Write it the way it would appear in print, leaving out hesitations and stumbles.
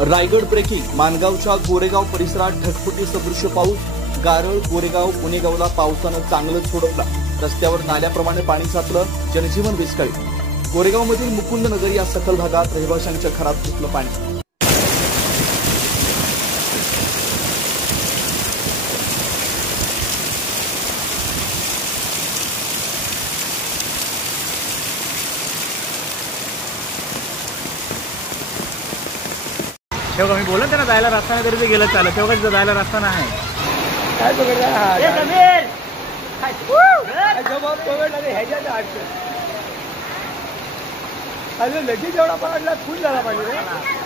Raigad breaking. माणगावच्या Goregaon परिसरात ढगफुटी सदृश पाऊस. गारळ, गोरेगाव, पुणेगावला पावसानं चांगलंच सोडवलं. रस्त्यावर नाल्याप्रमाणे पाणी साचलं. जनजीवन विस्कळीत. गोरेगावमधील मुकुंद नगर या सखल भागात रहिवाशांच्या घरात घुसलं पाणी. तेव्हा मी बोलत त्यांना जायला रस्ता नाही तरी ते गेलं चालत. तेव्हा जायला रस्ता नाही. काय लगेच एवढा पडला फुल झाला पाहिजे.